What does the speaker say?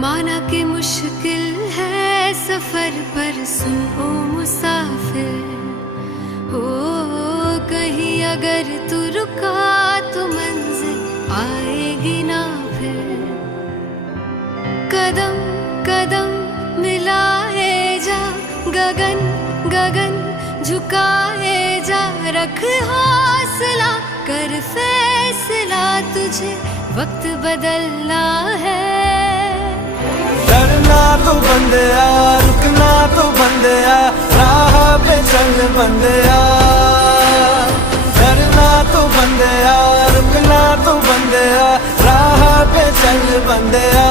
माना कि मुश्किल है सफर पर सुन ओ मुसाफिर, हो कहीं अगर तू रुका तो मंजिल आएगी ना फिर। कदम कदम मिलाए जा, गगन गगन झुकाए जा, रख हौसला कर फैसला, तुझे वक्त बदलना है। डरना तो बंदिया, रुकना तो बंदिया, राह पे चल बंदिया। डरना तो बंदिया, रुकना तो बंदिया, राह पे चल बंदिया।